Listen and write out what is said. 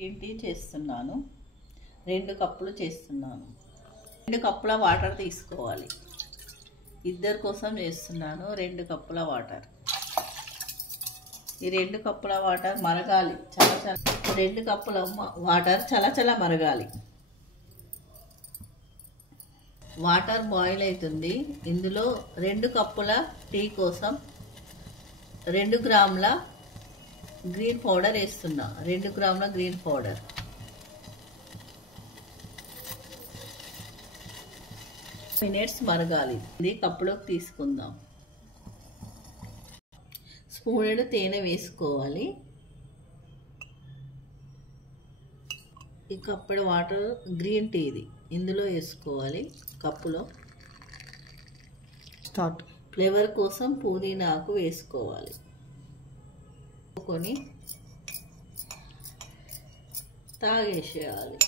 Green tea చేస్తున్నాను. 2 కప్పులు చేస్తున్నాను. 2 కప్పుల వాటర్ తీసుకోవాలి. ఇద్దరి కోసం చేస్తున్నాను. 2 కప్పుల వాటర్. ఈ 2 కప్పుల వాటర్ మరగాలి. 2 కప్పుల వాటర్ చలచల మరగాలి. వాటర్ బాయిల్ అవుతుంది. ఇందులో 2 కప్పుల టీ కోసం 2 గ్రాముల గ్రీన్ పౌడర్ వేస్తున్నా. 2 గ్రాముల గ్రీన్ పౌడర్. మినిట్స్ మరగాలి. ఇది కప్పులోకి తీసుకుందాం. స్పూనెడు తేనె వేసుకోవాలి. ఈ కప్పుడు వాటర్ గ్రీన్ టీ ఇది ఇందులో వేసుకోవాలి. కప్పులో స్టార్ట్. ఫ్లేవర్ కోసం పుదీనాకు వేసుకోవాలి. కొని తాగేసేయాలి.